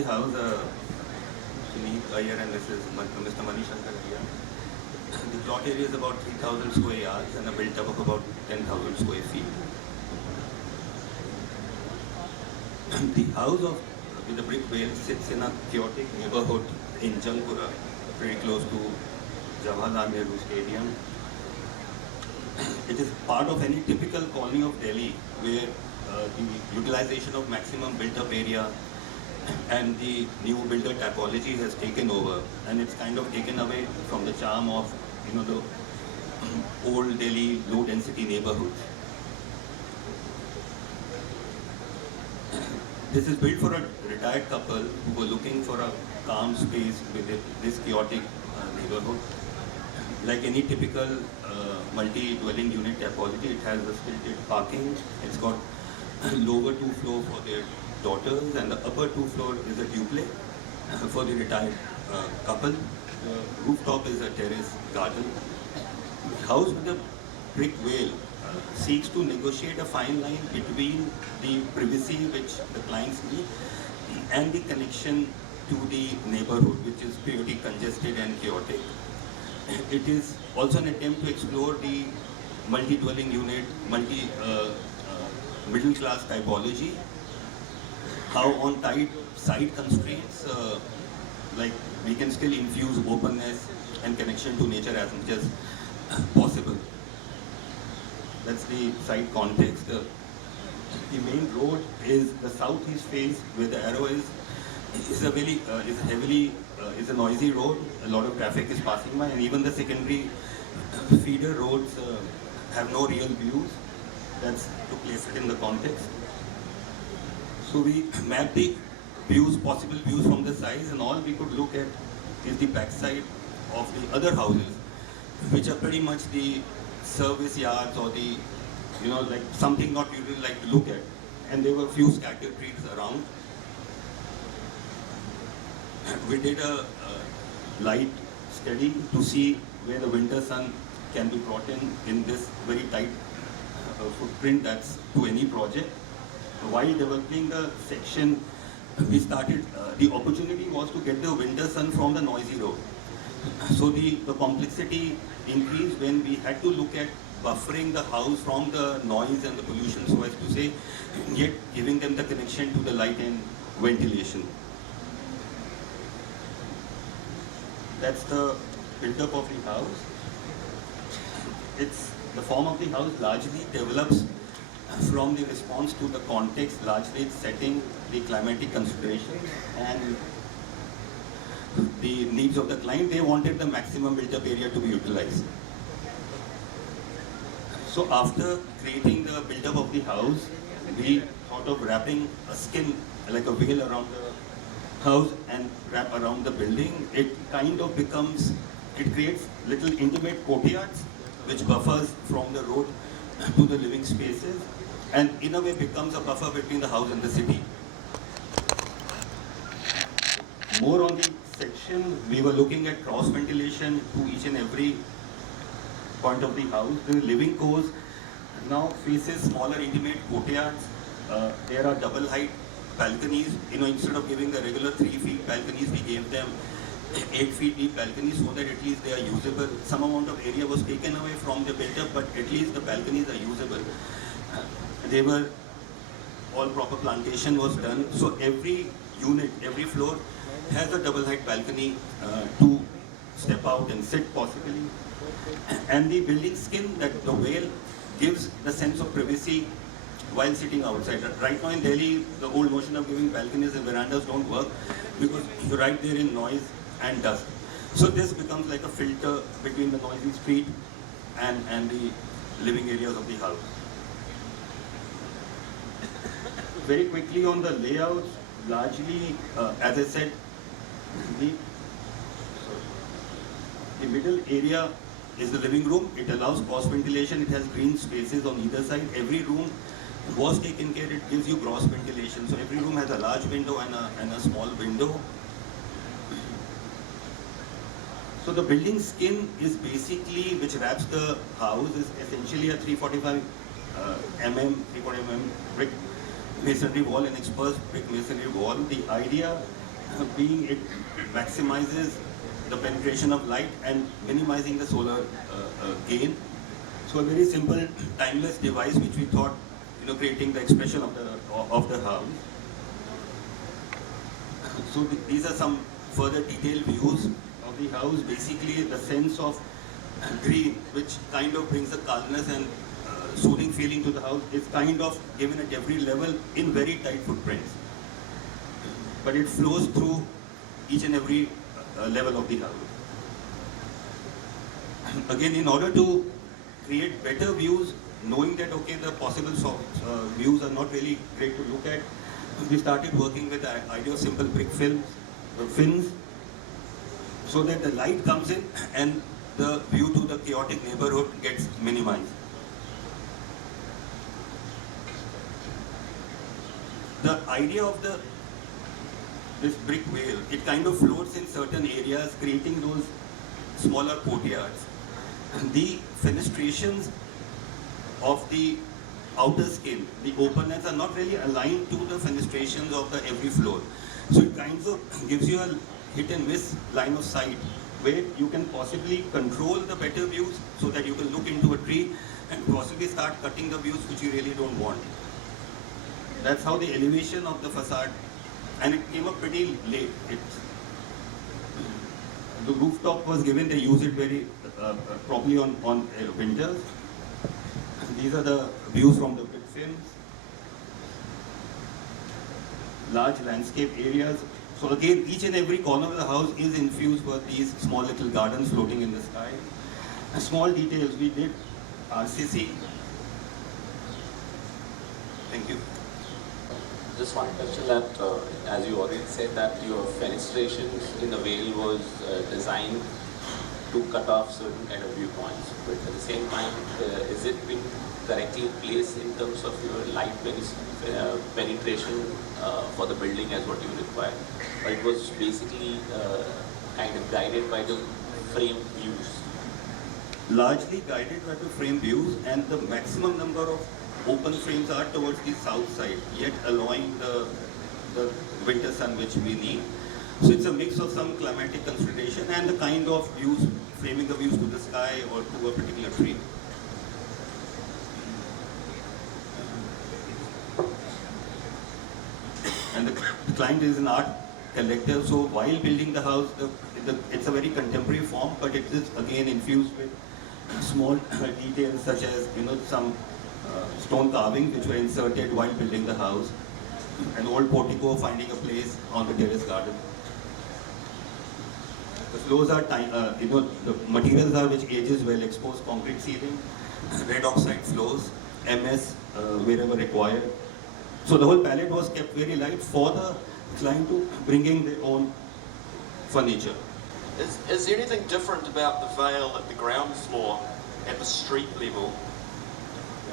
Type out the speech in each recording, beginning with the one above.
the house, Suneet Iyer and Mr. Manish Shankar here. The plot area is about 3,000 square yards and a built-up of about 10,000 square feet. The house with the brick wall sits in a chaotic neighborhood in Jangpura, very close to Jawaharlal Nehru Stadium. It is part of any typical colony of Delhi where the utilization of maximum built-up area and the new builder typology has taken over, and it's kind of taken away from the charm of the old Delhi low-density neighborhoods. This is built for a retired couple who were looking for a calm space with this chaotic neighborhood. Like any typical multi-dwelling unit typology, it has a stilted parking. It's got lower 2 floor for their daughters, and the upper 2 floor is a duplex for the retired couple. The rooftop is a terrace garden. The house with the brick wall seeks to negotiate a fine line between the privacy which the clients need and the connection to the neighborhood, which is pretty congested and chaotic. It is also an attempt to explore the multi-dwelling unit, middle class typology, how on tight site constraints, like we can still infuse openness and connection to nature as much as possible. That's the site context. The main road is the southeast face, where the arrow is a noisy road. A lot of traffic is passing by, and even the secondary feeder roads have no real views. That's to place it in the context. So we map the possible views from the sides, and all we could look at is the backside of the other houses, which are pretty much the service yards or the, like something not you really like to look at. And there were few scattered trees around. We did a light study to see where the winter sun can be brought in this very tight footprint that's to any project. While developing the section, we started, the opportunity was to get the winter sun from the noisy road. So the complexity increased when we had to look at buffering the house from the noise and the pollution, so as to say, yet giving them the connection to the light and ventilation. That's the build-up of the house. The form of the house largely develops from the response to the context, largely it's setting the climatic considerations and the needs of the client. They wanted the maximum built-up area to be utilized. So after creating the build-up of the house, we thought of wrapping a skin, like a veil around the house and wrap around the building. It kind of becomes, it creates little intimate courtyards which buffers from the road to the living spaces, and in a way becomes a buffer between the house and the city. More on the section, we were looking at cross ventilation to each and every point of the house. The living course now faces smaller intimate courtyards. There are double height balconies. Instead of giving the regular 3 feet balconies, we gave them 8 feet deep balconies so that at least they are usable. Some amount of area was taken away from the build-up, but at least the balconies are usable. They were, all proper plantation was done. So every unit, every floor has a double height balcony to step out and sit possibly. And the building skin, that the veil, gives the sense of privacy while sitting outside. Right now in Delhi, the old notion of giving balconies and verandas don't work because you're right there in noise and dust. So this becomes like a filter between the noisy street and the living areas of the house. Very quickly on the layouts, largely, as I said, the middle area is the living room. It allows cross ventilation. It has green spaces on either side. Every room was taken care. It gives you cross ventilation. So every room has a large window and a small window. So the building skin is basically, which wraps the house, is essentially a 345 mm brick masonry wall, an exposed brick masonry wall. The idea being it maximizes the penetration of light and minimizing the solar gain. So a very simple, timeless device which we thought, creating the expression of the house. So these are some further detailed views of the house. Basically, the sense of green, which kind of brings a calmness and soothing feeling to the house, is kind of given at every level in very tight footprints. But it flows through each and every level of the house. Again, in order to create better views, knowing that okay, the possible views are not really great to look at, we started working with the idea of simple brick fins, so that the light comes in and the view to the chaotic neighborhood gets minimized. The idea of this brick wall, it kind of floats in certain areas, creating those smaller courtyards. The fenestrations of the outer skin, the openness, are not really aligned to the fenestrations of the every floor. So it kind of gives you a hit and miss line of sight, where you can possibly control the better views so that you can look into a tree and possibly start cutting the views which you really don't want. That's how the elevation of the facade, and it came up pretty late. The rooftop was given, they use it very properly on winters. These are the views from the brick films. Large landscape areas. So again, each and every corner of the house is infused with these small little gardens floating in the sky. And small details, we did RCC. Thank you. Just one question that, as you already said, that your fenestration in the Vale was designed to cut off certain kind of viewpoints, but at the same time, is it being correctly placed in terms of your light penetration for the building as what you require? Or it was basically kind of guided by the frame views? Largely guided by the frame views, and the maximum number of open frames are towards the south side, yet allowing the winter sun which we need. So it's a mix of some climatic consideration and the kind of views, framing the views to the sky or to a particular tree. And the client is an art collector, so while building the house, it's a very contemporary form, but it is again infused with small details such as some stone carvings which were inserted while building the house, an old portico finding a place on the terrace garden. The floors are the materials are which ages well, exposed concrete ceiling, red oxide floors, MS wherever required. So the whole palette was kept very light for the client to bring in their own furniture. Is there anything different about the Vale at the ground floor, at the street level,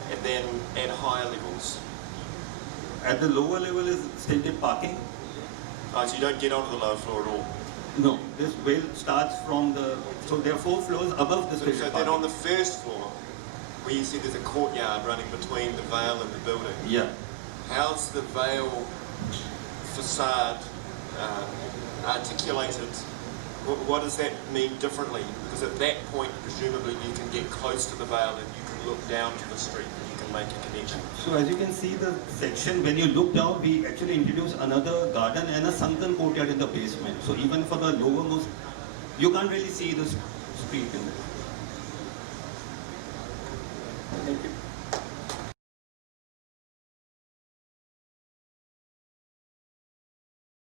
and then at higher levels? At the lower level is stilted parking. So you don't get onto the lower floor at all? No, this Vale starts from so there are 4 floors above the stilted So parking. then on the first floor, where you said there's a courtyard running between the Vale and the building, Yeah. how's the Vale facade articulated? What does that mean differently? Because at that point, presumably you can get close to the Vale and you can look down to the street and you can make a connection. So as you can see the section, when you look down, we actually introduce another garden and a sunken courtyard in the basement. So even for the lowermost, you can't really see the street in this. Thank you.